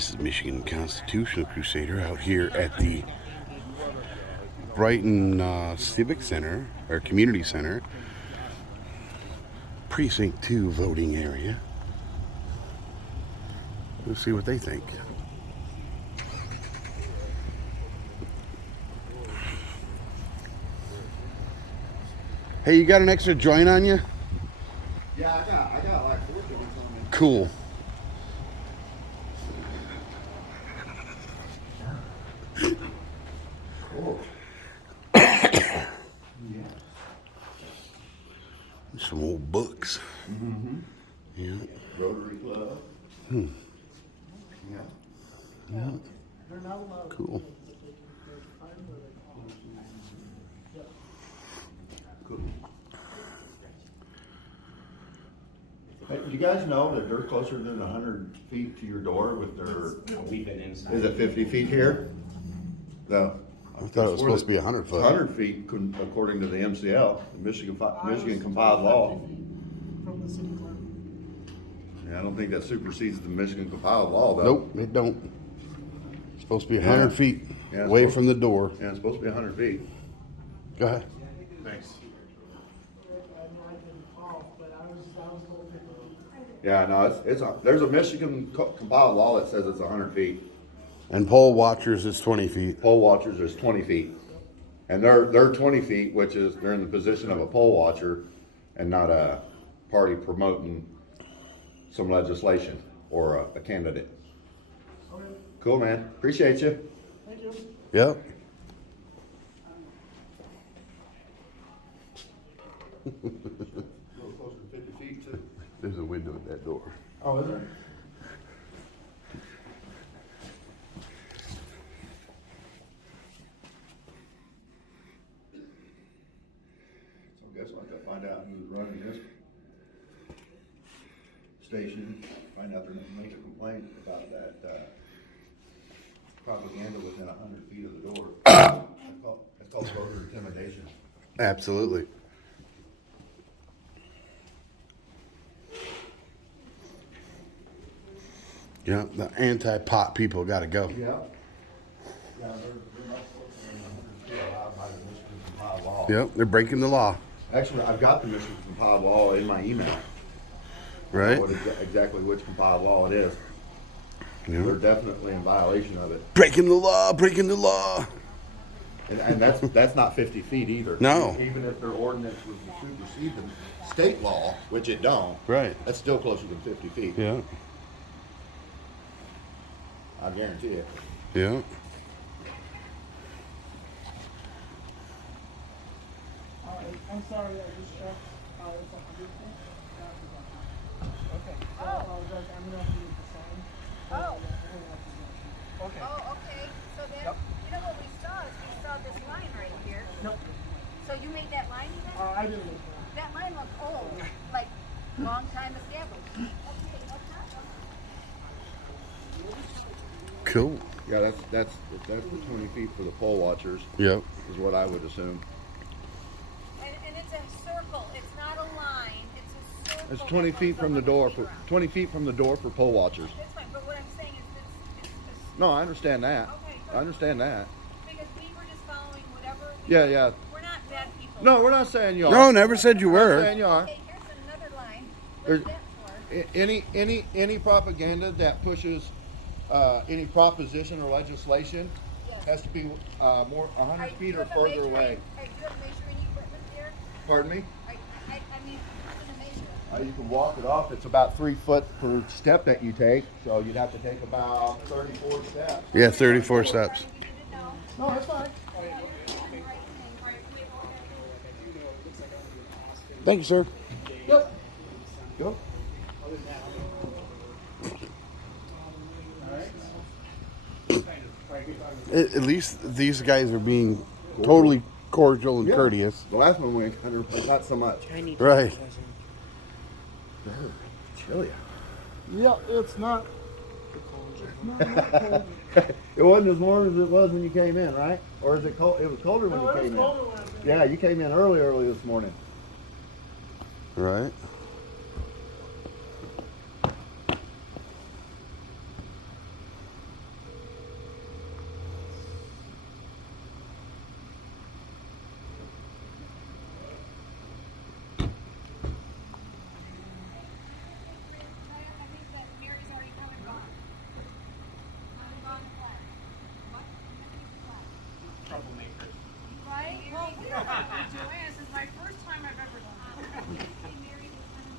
This is Michigan Constitutional Crusader out here at the Brighton Civic Center, or Community Center, Precinct 2 voting area. Let's see what they think. Hey, you got an extra joint on you? Yeah, I got like 4 joints on me. Cool. Some old books. Mm-hmm. Yeah. Rotary Club. Hmm. Yeah. Cool. Cool. Hey, you guys know that they're closer than 100 feet to your door with their. We've been inside. Is it 50 feet here? No. I thought it was supposed to be 100 foot. 100 feet, according to the MCL, the Michigan compiled law. From the city clerk. Yeah, I don't think that supersedes the Michigan compiled law, though. Nope, it don't. It's supposed to be 100 Yeah. feet Yeah, it's away supposed- from the door. Yeah, it's supposed to be 100 feet. Go ahead. Thanks. I didn't call, but I was told that. Yeah, no, there's a Michigan compiled law that says it's 100 feet. And poll watchers is 20 feet. Poll watchers is 20 feet. And they're 20 feet, which is, they're in the position of a poll watcher and not a party promoting some legislation or a candidate. Okay, Cool, man. Appreciate you. thank you. Yep. A little closer to 50 feet, too. There's a window at that door. Oh, is there? So I guess I'll have to find out who's running this station, find out they're gonna make a complaint about that, propaganda within 100 feet of the door. That's called voter intimidation. Absolutely. Yeah, the anti-pot people got to go. Yeah. Yeah, they're not supposed to be 100 feet allowed by the Michigan compiled law. Yep, they're breaking the law, Actually, I've got the Michigan compiled law in my email. right? What exactly which compiled law it is. They're Yeah. definitely in violation of it. Breaking the law, breaking the law. And that's not 50 feet either. No. Even if their ordinance was to supersede the state law, which it don't. Right. That's still closer than 50 feet. Yeah, I guarantee it. yeah. I'm sorry, I just checked. It's 100 feet. Okay. So I apologize. I'm gonna have to use the sign. Oh. Okay. Oh, okay, so then, you know what we saw is we saw this line right here. Nope. So you made that line even? I didn't look for it. That line looked old, like, long time established. Okay, no problem. Cool. Yeah, that's the 20 feet for the poll watchers, Yep. is what I would assume. And it's a circle, it's not a line, it's a circle. It's 20 that feet goes from the up door the for playground. 20 feet from the door for poll watchers. That's fine, but what I'm saying is it's No, I understand that. Okay, good. I understand that. because we were just following whatever. Yeah, yeah. We're not bad people. No, we're not saying you are. No, never said you We're were. saying you are. Okay, here's another line. There's- What's that for? Any propaganda that pushes any proposition or legislation Yes. has to be more 100 Are feet you or have a further measuring- away. Are you have measuring equipment there? Pardon me? I mean, who's gonna measure? You can walk it off. It's about 3 foot per step that you take, so you'd have to take about 34 steps. Yeah, 34 steps. You didn't know. No, that's fine. Thank you, sir. Yep. Go. At least these guys are being totally cordial and Yeah. courteous. The last one we encountered, not so much. Right. Chill ya. Yeah, it's not. It wasn't as warm as it was when you came in, right? Or is it cold? It was colder when No, you it was came in. colder when I was in. Yeah, you came in early this morning. Right.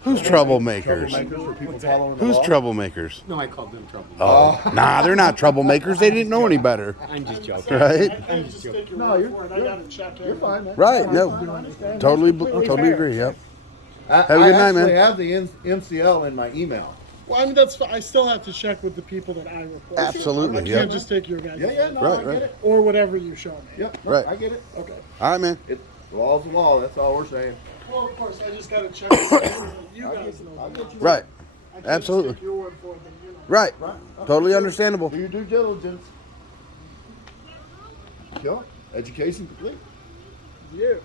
Who's troublemakers? Troublemakers for people following the Who's law? troublemakers? No, I called them trouble. Oh, nah, they're not troublemakers. They didn't know any better, I'm just joking. right? I can't just take your No, word you're- for it. I you're- gotta check it. You're fine, man. Right? You're No, fine, I understand. totally, Completely totally fair. agree. Yep. I a good night, man. actually have the MCL in my email. Well, I mean, that's. I still have to check with the people that I report. to. Absolutely, I can't yeah. just take your guys. Yeah, no, Right, I right. get it. Or whatever you show me. Yep, no, Right. I get it. Okay. All right, man. The law's the law, that's all we're saying. Well, of course, I just gotta check with you guys know. Right. I can't Absolutely. Just take your word for it, but, you know. Right. Totally understandable. Do your due diligence. Sure. Education complete. Yeah.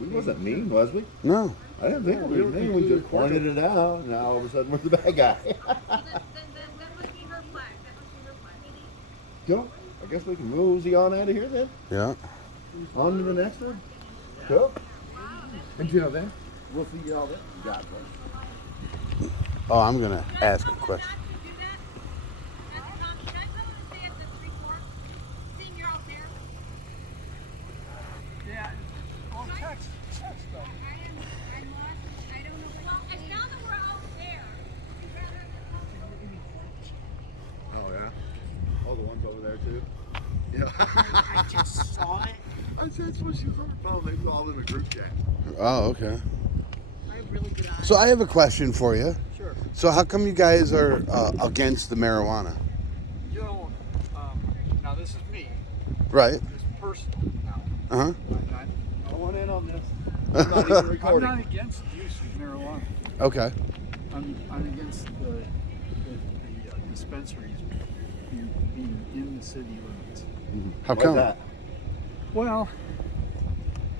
We wasn't mean, was we? No. I didn't think we were mean. We just pointed it out. Now all of a sudden we're the bad guy. That must be her flag. That must be her flag. Cool. I guess we can mosey on out of here then. Yeah. On to the next one. Cool. Until then, we'll see you all then. God bless. Oh, I'm gonna ask a question. Yeah. Well, text them. Oh yeah. All the ones over there too. Yeah. I just saw it. I said that's what she was on her phone. They was all in a group chat. Oh, okay. I have really good eyes. So I have a question for you. Sure. So how come you guys are against the marijuana? You know, now this is me. Right. It's personal now. Uh huh. I want in on this. I'm not even I'm recording. not against the use of marijuana. Okay. I'm against the dispensaries being in the city limits. How Why's come? that? Well,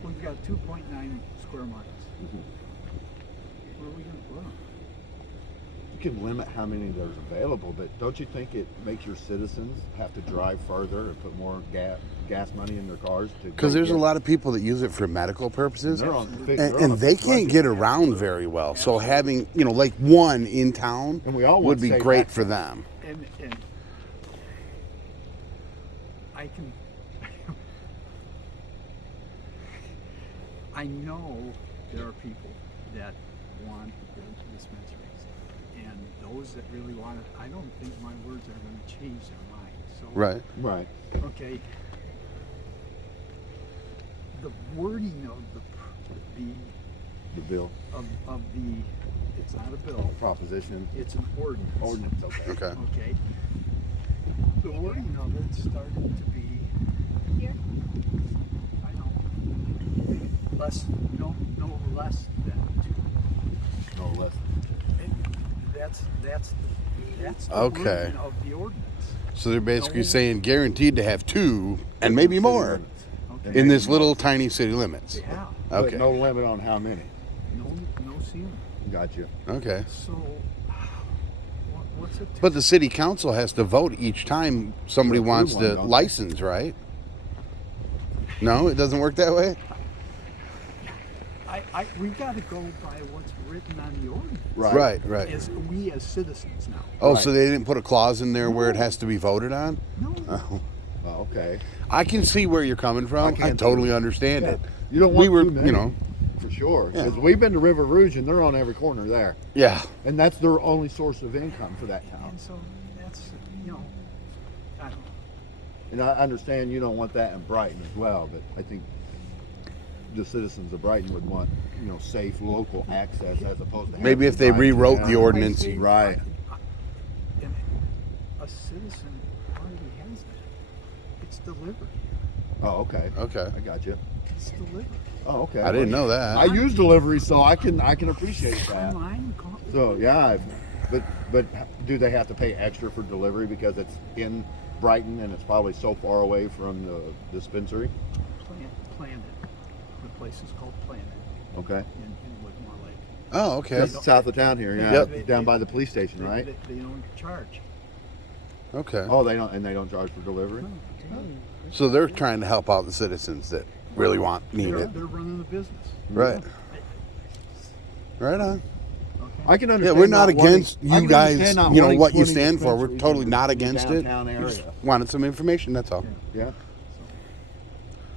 we've got 2.9 square miles. Where are we going to put them? You can limit how many there's available, but don't you think it makes your citizens have to drive further and put more gas money in their cars? Because there's a lot of people that use it for medical purposes, They're on- and, they're on a and they can't budget. get around very well. So having, you know, like one in town And we all want would be safe great access. for them. And I can. I know there are people that want to go to dispensaries, and those that really want it. I don't think my words are going to change their mind. So Right. Right. okay. The wording of The bill. of the it's not a bill. Proposition. It's an ordinance. Ordinance. Okay. Okay. Okay. The wording of it started to be. I know. Less, no less than two. No less. That's the Okay. wording of the ordinance. So they're basically saying guaranteed to have two and maybe City more limits. Okay. in this little tiny city limits. Yeah. But Okay. no limit on how many. No ceiling. Gotcha. Okay. So what's it? But the city council has to vote each time somebody To approve wants one, to don't they? license, right? No, it doesn't work that way? We've got to go by what's written on the ordinance. Right. Right. As we as citizens now. Oh, Right. so they didn't put a clause in there where it has to be voted on? No. Oh. Oh, okay. I can see where you're coming from. I can totally too. understand Yeah. it. You don't want We were, too many, you know, for sure. Yeah. Because we've been to River Rouge and they're on every corner there, yeah. and that's their only source of income for that town. And so that's I don't know. And I understand you don't want that in Brighton as well, but I think the citizens of Brighton would want, safe local access as opposed to Maybe having if they to drive rewrote down. the ordinance. Right. And a citizen already has it. It's delivered. Oh, okay. Okay. I got you. It's delivered. Oh, okay. I didn't know that. I use delivery, so I can appreciate that. Online, So yeah, but do they have to pay extra for delivery because it's in Brighton and it's probably so far away from the dispensary? Planet. The place is called Planet Okay. in Whitmore Lake. Oh, okay. Just south of town here, yeah. Yep. Down by the police station, right? They don't charge. Okay. Oh, they don't charge for delivery? So they're trying to help out the citizens that really need it. They're running the business. Right. Right on. Okay. I can Yeah, understand. we're not wanting- against I you can guys, understand not you know, wanting what you 20 stand for. We're dispensaries totally in not the against it. downtown We just area. wanted some information, that's all. Yeah.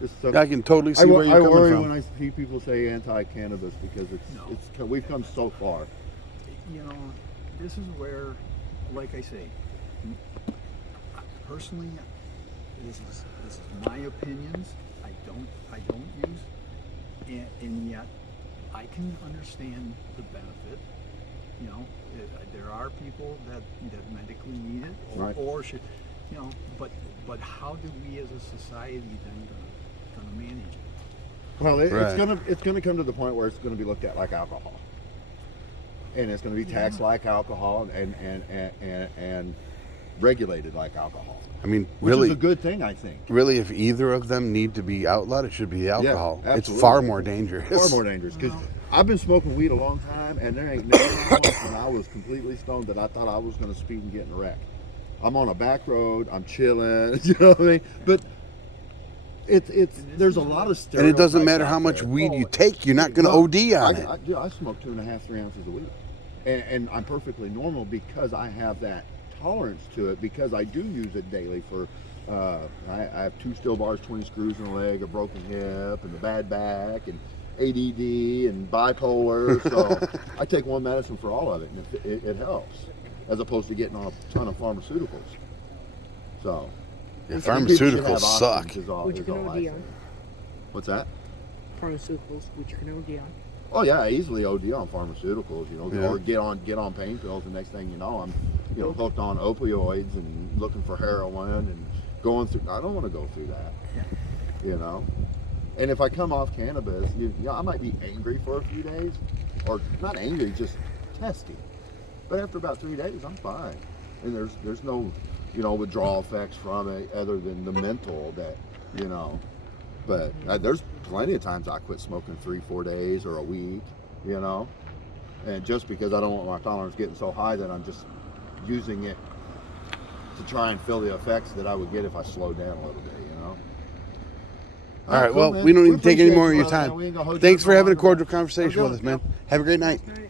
It's so, I can totally see where you're I coming worry from. when I see people say anti-cannabis because we've come so far. You know, this is where, like I say, personally, this is my opinions. I don't use, and yet I can understand the benefit. You know, there are people that medically need it, Right. or should, you know, but how do we as a society then gonna manage it? Well, Right. it's gonna come to the point where it's gonna be looked at like alcohol, and it's gonna be taxed like alcohol and regulated like alcohol. I mean, Which really, is a good thing, I think. really, if either of them need to be outlawed, it should be alcohol. It's absolutely. far more dangerous. Far more dangerous because I've been smoking weed a long time, and there ain't never once when I was completely stoned that I thought I was going to speed and get in a wreck. I'm on a back road, I'm chilling, you know what I mean? But it's there's a lot of stereotypes. And it doesn't matter out how much there. weed you Oh, take, you're not going to no, OD on it. I smoke 2.5, 3 ounces of weed, and I'm perfectly normal because I have that tolerance to it because I do use it daily for. I have 2 steel bars, 20 screws in a leg, a broken hip, and a bad back, and ADD and bipolar. So I take one medicine for all of it, and it helps, as opposed to getting on a ton of pharmaceuticals. So Yeah, I think people should have pharmaceuticals options suck. is all- Which you is can all I OD say. on. What's that? Pharmaceuticals, which you can OD on. Oh yeah, I easily OD on pharmaceuticals, you know, Yeah. or get on pain pills. The next thing you know, I'm, you know, hooked on opioids and looking for heroin and going through. I don't want to go through that, you know. And if I come off cannabis, I might be angry for a few days, or not angry, just testy. But after about 3 days, I'm fine, and there's no, you know, withdrawal effects from it other than the mental that, you know. But there's plenty of times I quit smoking 3-4 days or a week, you know, and just because I don't want my tolerance getting so high that I'm just using it to try and feel the effects that I would get if I slowed down a little bit, you know. All right, cool, well, man. we don't need to take any appreciate more of you, your brother. time. We ain't gonna hold you Thanks up for no having a longer. cordial conversation Have a with us, good man. Have a great night. Right.